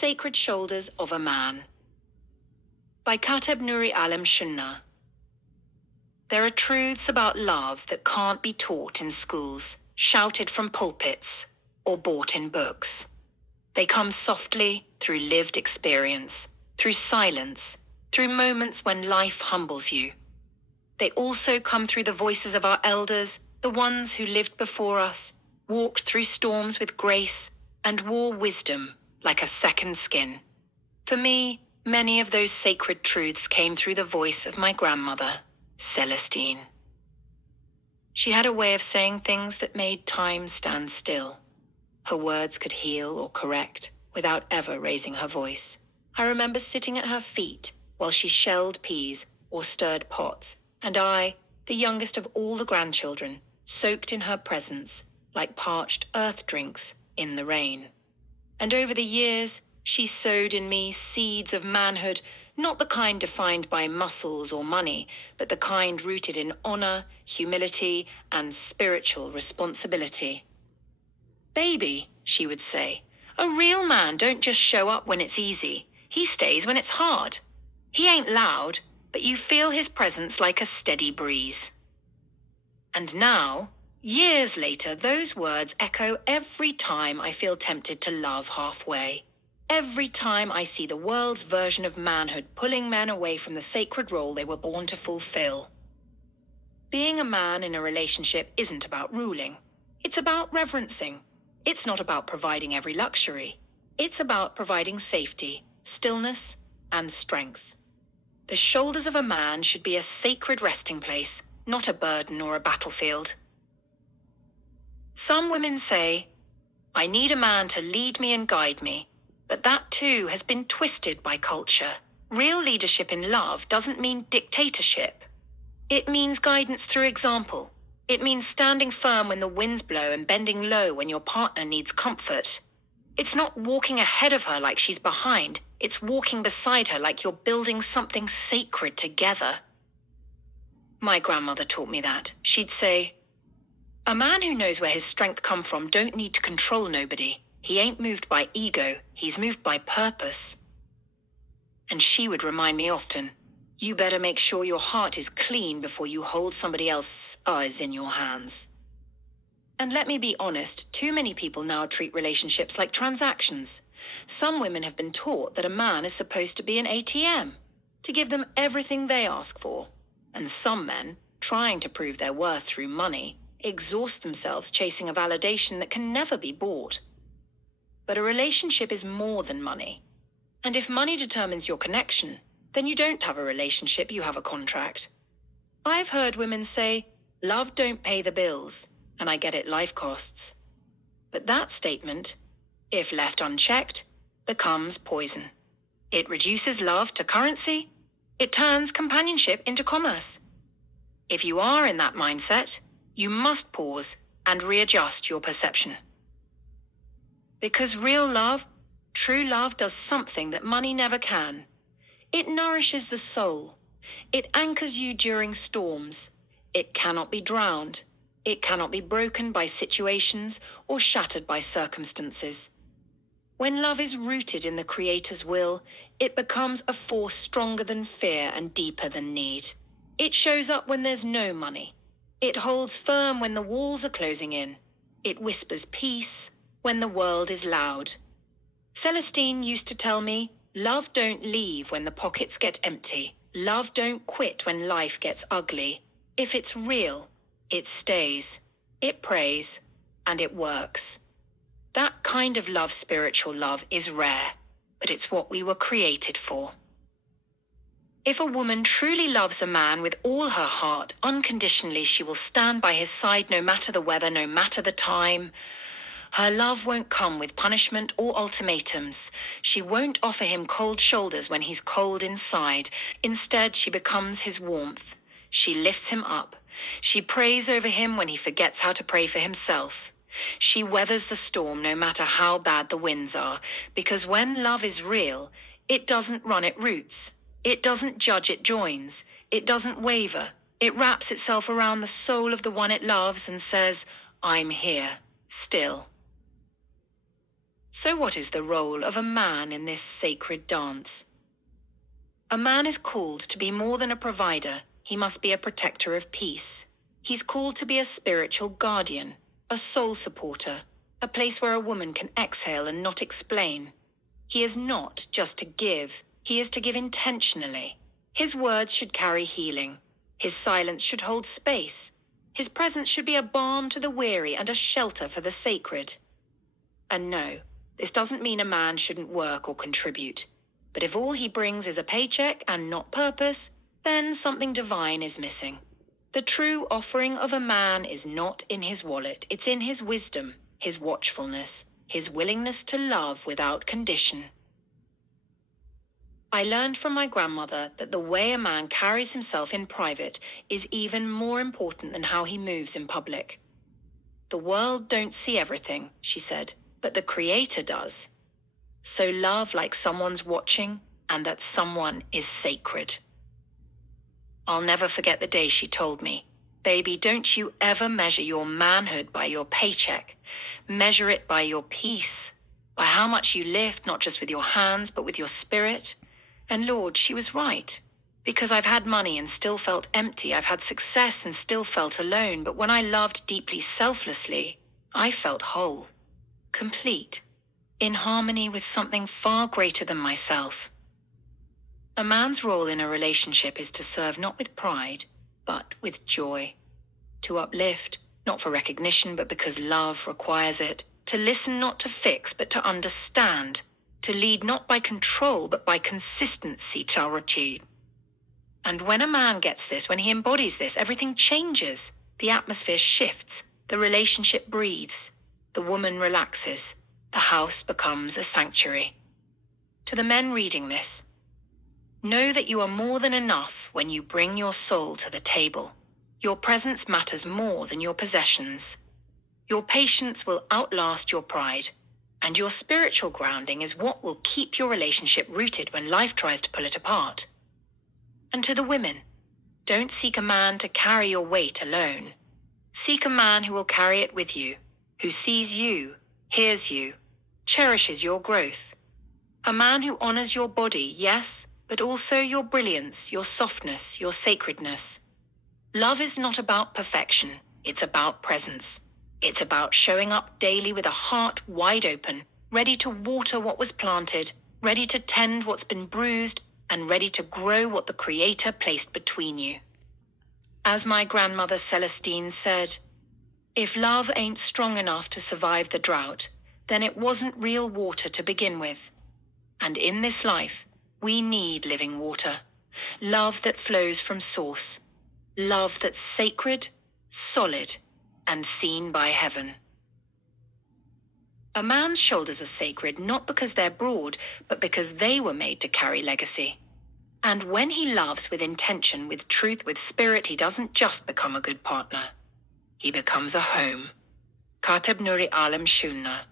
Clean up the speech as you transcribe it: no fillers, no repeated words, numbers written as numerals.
Sacred Shoulders of a Man by Kateb Nuri Alam Shunnah. There are truths about love that can't be taught in schools, shouted from pulpits, or bought in books. They come softly through lived experience, through silence, through moments when life humbles you. They also come through the voices of our elders, the ones who lived before us, walked through storms with grace, and wore wisdom like a second skin. For me, many of those sacred truths came through the voice of my grandmother, Celestine. She had a way of saying things that made time stand still. Her words could heal or correct without ever raising her voice. I remember sitting at her feet while she shelled peas or stirred pots, and I, the youngest of all the grandchildren, soaked in her presence like parched earth drinks in the rain. And over the years, she sowed in me seeds of manhood, not the kind defined by muscles or money, but the kind rooted in honor, humility, and spiritual responsibility. "Baby," she would say, "a real man don't just show up when it's easy. He stays when it's hard. He ain't loud, but you feel his presence like a steady breeze." And now, years later, those words echo every time I feel tempted to love halfway. Every time I see the world's version of manhood pulling men away from the sacred role they were born to fulfill. Being a man in a relationship isn't about ruling. It's about reverencing. It's not about providing every luxury. It's about providing safety, stillness, and strength. The shoulders of a man should be a sacred resting place, not a burden or a battlefield. Some women say, "I need a man to lead me and guide me," but that too has been twisted by culture. Real leadership in love doesn't mean dictatorship. It means guidance through example. It means standing firm when the winds blow and bending low when your partner needs comfort. It's not walking ahead of her like she's behind. It's walking beside her like you're building something sacred together. My grandmother taught me that. She'd say, "A man who knows where his strength come from don't need to control nobody. He ain't moved by ego, he's moved by purpose." And she would remind me often, "You better make sure your heart is clean before you hold somebody else's eyes in your hands." And let me be honest, too many people now treat relationships like transactions. Some women have been taught that a man is supposed to be an ATM, to give them everything they ask for. And some men, trying to prove their worth through money, exhaust themselves chasing a validation that can never be bought. But a relationship is more than money. And if money determines your connection, then you don't have a relationship, you have a contract. I've heard women say, "Love don't pay the bills," and I get it, life costs. But that statement, if left unchecked, becomes poison. It reduces love to currency. It turns companionship into commerce. If you are in that mindset, you must pause and readjust your perception. Because real love, true love, does something that money never can. It nourishes the soul. It anchors you during storms. It cannot be drowned. It cannot be broken by situations or shattered by circumstances. When love is rooted in the Creator's will, it becomes a force stronger than fear and deeper than need. It shows up when there's no money. It holds firm when the walls are closing in. It whispers peace when the world is loud. Celestine used to tell me, "Love don't leave when the pockets get empty. Love don't quit when life gets ugly. If it's real, it stays, it prays, and it works." That kind of love, spiritual love, is rare, but it's what we were created for. If a woman truly loves a man with all her heart, unconditionally, she will stand by his side no matter the weather, no matter the time. Her love won't come with punishment or ultimatums. She won't offer him cold shoulders when he's cold inside. Instead, she becomes his warmth. She lifts him up. She prays over him when he forgets how to pray for himself. She weathers the storm no matter how bad the winds are, because when love is real, it doesn't run at roots. It doesn't judge, it joins. It doesn't waver. It wraps itself around the soul of the one it loves and says, "I'm here, still." So what is the role of a man in this sacred dance? A man is called to be more than a provider. He must be a protector of peace. He's called to be a spiritual guardian, a soul supporter, a place where a woman can exhale and not explain. He is not just to give, he is to give intentionally. His words should carry healing. His silence should hold space. His presence should be a balm to the weary and a shelter for the sacred. And no, this doesn't mean a man shouldn't work or contribute. But if all he brings is a paycheck and not purpose, then something divine is missing. The true offering of a man is not in his wallet, it's in his wisdom, his watchfulness, his willingness to love without condition. I learned from my grandmother that the way a man carries himself in private is even more important than how he moves in public. The world don't see everything, she said, but the Creator does. So love like someone's watching, and that someone is sacred. I'll never forget the day she told me, "Baby, don't you ever measure your manhood by your paycheck. Measure it by your peace, by how much you lift, not just with your hands, but with your spirit." And Lord, she was right. Because I've had money and still felt empty. I've had success and still felt alone. But when I loved deeply selflessly, I felt whole, complete, in harmony with something far greater than myself. A man's role in a relationship is to serve not with pride, but with joy. To uplift, not for recognition, but because love requires it. To listen, not to fix, but to understand. To lead not by control, but by consistency, Charity. And when a man gets this, when he embodies this, everything changes. The atmosphere shifts. The relationship breathes. The woman relaxes. The house becomes a sanctuary. To the men reading this, know that you are more than enough when you bring your soul to the table. Your presence matters more than your possessions. Your patience will outlast your pride. And your spiritual grounding is what will keep your relationship rooted when life tries to pull it apart. And to the women, don't seek a man to carry your weight alone. Seek a man who will carry it with you, who sees you, hears you, cherishes your growth. A man who honors your body, yes, but also your brilliance, your softness, your sacredness. Love is not about perfection, it's about presence. It's about showing up daily with a heart wide open, ready to water what was planted, ready to tend what's been bruised, and ready to grow what the Creator placed between you. As my grandmother Celestine said, "If love ain't strong enough to survive the drought, then it wasn't real water to begin with." And in this life, we need living water. Love that flows from source. Love that's sacred, solid, and seen by heaven. A man's shoulders are sacred not because they're broad, but because they were made to carry legacy. And when he loves with intention, with truth, with spirit, he doesn't just become a good partner. He becomes a home. Kateb Nuri Alam Shunna.